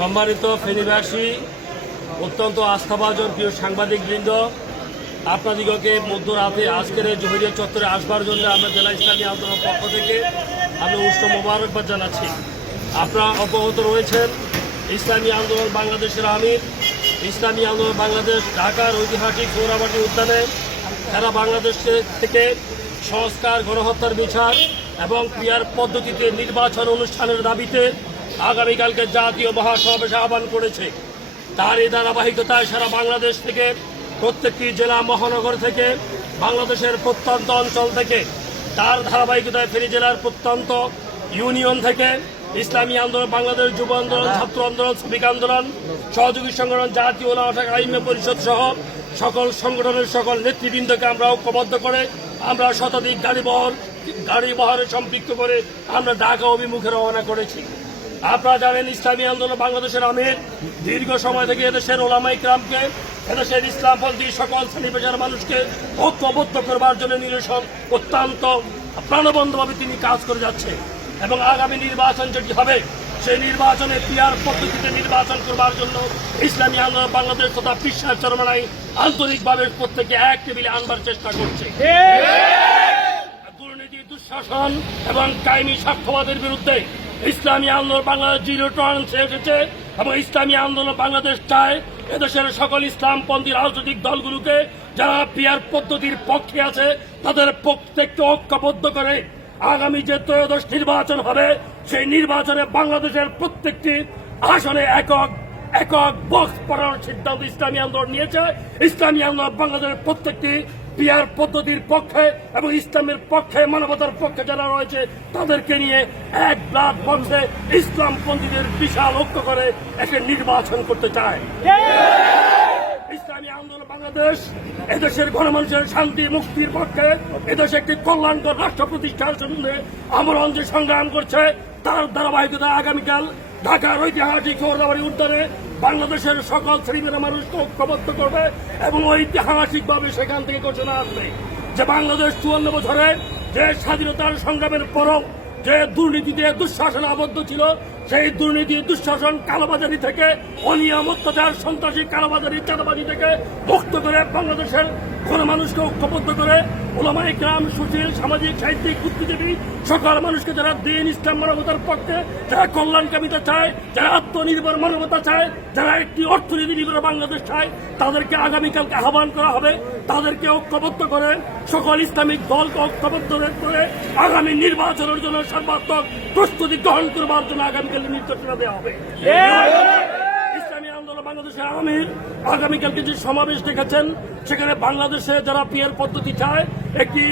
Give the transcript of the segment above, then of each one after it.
সম্মানিত ফেনীবাসী, অত্যন্ত আস্থাভাজন প্রিয় সাংবাদিকবৃন্দ, আপনাদিগকে মধ্যরাতে আজকের জহিরিয়া চত্বরে আসবার জন্য আমরা জেলা ইসলামী আন্দোলনের পক্ষ থেকে আমরা উষ্ণ মোবারকবাদ জানাচ্ছি। আপনারা অবগত রয়েছেন, ইসলামী আন্দোলন বাংলাদেশের আমির, ইসলামী আন্দোলন বাংলাদেশ ঢাকার ঐতিহাসিক সোহরাওয়ার্দী উদ্যানে সারা বাংলাদেশ থেকে সংস্কার, গণহত্যার বিচার এবং ক্রিয়ার পদ্ধতিতে নির্বাচন অনুষ্ঠানের দাবিতে আগামীকালকে জাতীয় মহাসমাবেশ আহ্বান করেছে। তার এই ধারাবাহিকতায় সারা বাংলাদেশ থেকে প্রত্যেকটি জেলা মহানগর থেকে বাংলাদেশের প্রত্যন্ত অঞ্চল থেকে তার ধারাবাহিকতায় ফেনী জেলার প্রত্যন্ত ইউনিয়ন থেকে ইসলামী আন্দোলন বাংলাদেশ, যুব আন্দোলন, ছাত্র আন্দোলন, শ্রমিক আন্দোলন, সহযোগী সংগঠন, জাতীয় ওলামা আইনজীবী পরিষদ সহ সকল সংগঠনের সকল নেতৃবৃন্দকে আমরা ঐক্যবদ্ধ করে আমরা শতাধিক গাড়ি বহরে সম্পৃক্ত করে আমরা ঢাকা অভিমুখে রওনা করেছি। আপনারা জানেন, ইসলামী আন্দোলন বাংলাদেশের আমির দীর্ঘ সময় থেকে এদেশের ওলামা ইকরামকে, এদেশের ইসলামপন্থী সকল শ্রেণী পেশার মানুষকে ঐক্যবদ্ধ করবার জন্য অত্যন্ত প্রাণবন্ধভাবে তিনি কাজ করে যাচ্ছে এবং আগামী নির্বাচন যেটি হবে সেই নির্বাচনে পিআর পদ্ধতিতে নির্বাচন করবার জন্য ইসলামী আন্দোলন বাংলাদেশ তথা বিশ্বাস চরমানাই আন্তরিকভাবে প্রত্যেকে এক টেবিলে আনবার চেষ্টা করছে। দুর্নীতি, দুঃশাসন এবং কায়েমি সাক্ষ্যবাদের বিরুদ্ধে ইসলামী আন্দোলন বাংলাদেশ জিরো টলারেন্সে এসেছে এবং ইসলামী আন্দোলন বাংলাদেশ চায় এদেশের সকল ইসলামপন্থী রাজনৈতিক দলগুলোকে যারা পিআর পদ্ধতির পক্ষে আছে তাদের প্রত্যেককে ঐক্যবদ্ধ করে আগামী যে ত্রয়োদশ নির্বাচন হবে সেই নির্বাচনে বাংলাদেশের প্রত্যেকটি আসনে একক বক্স পড়ানোর সিদ্ধান্ত ইসলামী আন্দোলন নিয়েছে। ইসলামী আন্দোলন বাংলাদেশের প্রত্যেকটি পিআর পদ্ধতির পক্ষে এবং ইসলামের পক্ষে, মানবতার পক্ষে যারা রয়েছে তাদেরকে নিয়ে এক ব্লাড বক্সে ইসলামপন্থীদের বিশাল ঐক্য করে একটা নির্বাচন করতে চায়। ইসলামী আন্দোলন বাংলাদেশ এদেশের গণমানুষের শান্তি মুক্তির পক্ষে, এদেশে একটি কল্যাণকর রাষ্ট্র প্রতিষ্ঠার জন্য আমরণ যে সংগ্রাম করছে তার ধারাবাহিকতা আগামীকাল ঢাকার ঐতিহাসিক সোহরাওয়ার্দী উদ্যানে বাংলাদেশের সকল শ্রেণীর মানুষকে ঐক্যবদ্ধ করবে এবং ঐতিহাসিকভাবে সেখান থেকে ঘোষণা আসবে যে বাংলাদেশ 54 বছরে যে স্বাধীনতার সংগ্রামের পরও যে দুর্নীতিতে দুঃশাসনে আবদ্ধ ছিল সেই দুর্নীতি, দুঃশাসন, কালোবাজারি থেকে, অনিয়ম, অত্যাচার, সন্ত্রাসী, কালোবাজারি, চাঁদাবাজি থেকে মুক্ত করে বাংলাদেশের গণমানুষকে ঐক্যবদ্ধ করে ওলামা ইকরাম, সুশীল, সামাজিক, সাহিত্যিক, বুদ্ধিজীবী সকল মানুষকে যারা দিন, ইসলাম, মানবতার পক্ষে, যারা কল্যাণকামিতা চায়, যারা আত্মনির্ভর মানবতা চায়, যারা একটি অর্থনীতি নির্ভর বাংলাদেশ চায় তাদেরকে আগামীকালকে আহ্বান করা হবে। তাদেরকে ঐক্যবদ্ধ করে সকল ইসলামিক দলকে ঐক্যবদ্ধ করে আগামী নির্বাচনের জন্য সর্বাত্মক প্রস্তুতি গ্রহণ করবার জন্য আগামীকাল নির্দেশনা দেওয়া হবে। ইসলামী আন্দোলন বাংলাদেশের আমির আগামীকালকে যে সমাবেশ দেখেছেন সেখানে বাংলাদেশে যারা পিআর পদ্ধতি চায়, একটি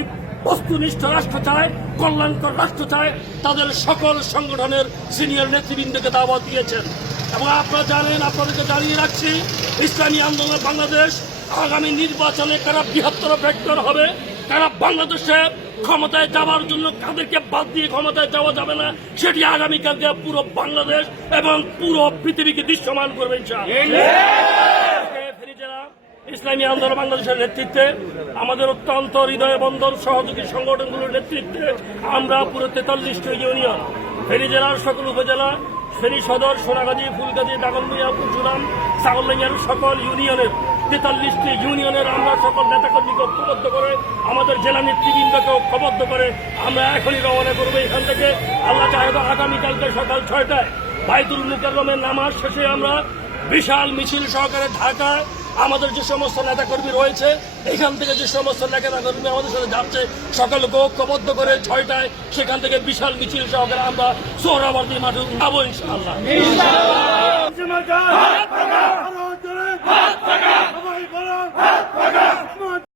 বস্তুনিষ্ঠ রাষ্ট্র চায়, কল্যাণকর রাষ্ট্র চায়, তাদের সকল সংগঠনের সিনিয়র নেতৃবৃন্দকে দাওয়াত দিয়েছেন এবং আপনারা জানেন, আপনাদেরকে জানিয়ে রাখছি, ইসলামী আন্দোলন বাংলাদেশ আগামী নির্বাচনে কারা বৃহত্তর ফ্যাক্টর হবে, কারা বাংলাদেশে ক্ষমতায় যাওয়ার জন্য কাদেরকে বাদ দিয়ে ক্ষমতায় যাওয়া যাবে না সেটি আগামীকালকে পুরো বাংলাদেশ এবং পুরো পৃথিবীকে দৃশ্যমান করবে ফেনী জেলা ইসলামী আন্দোলন বাংলাদেশের নেতৃত্বে, আমাদের অত্যন্ত হৃদয়বন্ধন সহযোগী সংগঠনগুলোর নেতৃত্বে আমরা পুরো 43টি ইউনিয়ন, ফেনী জেলার সকল উপজেলা, ফেনী সদর, সোনাগাজী, ফুলগাজী, ডাগলমিয়া, পুরচুরাম, ছাগলনাইয়ার সকল ইউনিয়নের 43টি ইউনিয়নের আমরা সকল নেতাকর্মীকে ঐক্যবদ্ধ করে আমাদের জেলা নেতৃবৃন্দকে ঐক্যবদ্ধ করে আমরা এখনই রওনা করবো এখান থেকে। আল্লাহ চাহে তো আগামীকালকে সকাল 6টায় বাইতুল মুকাররমের নামাজ শেষে আমরা বিশাল মিছিল সহকারে ঢাকায় আমাদের যে সমস্ত নেতাকর্মী রয়েছে এখান থেকে যে সমস্ত নেতাকর্মী আমাদের সাথে যাচ্ছে সকলকে ঐক্যবদ্ধ করে 6টায় সেখান থেকে বিশাল মিছিল সহকারে আমরা সোহরাওয়ার্দী মাঠে যাবো ইনশাআল্লাহ।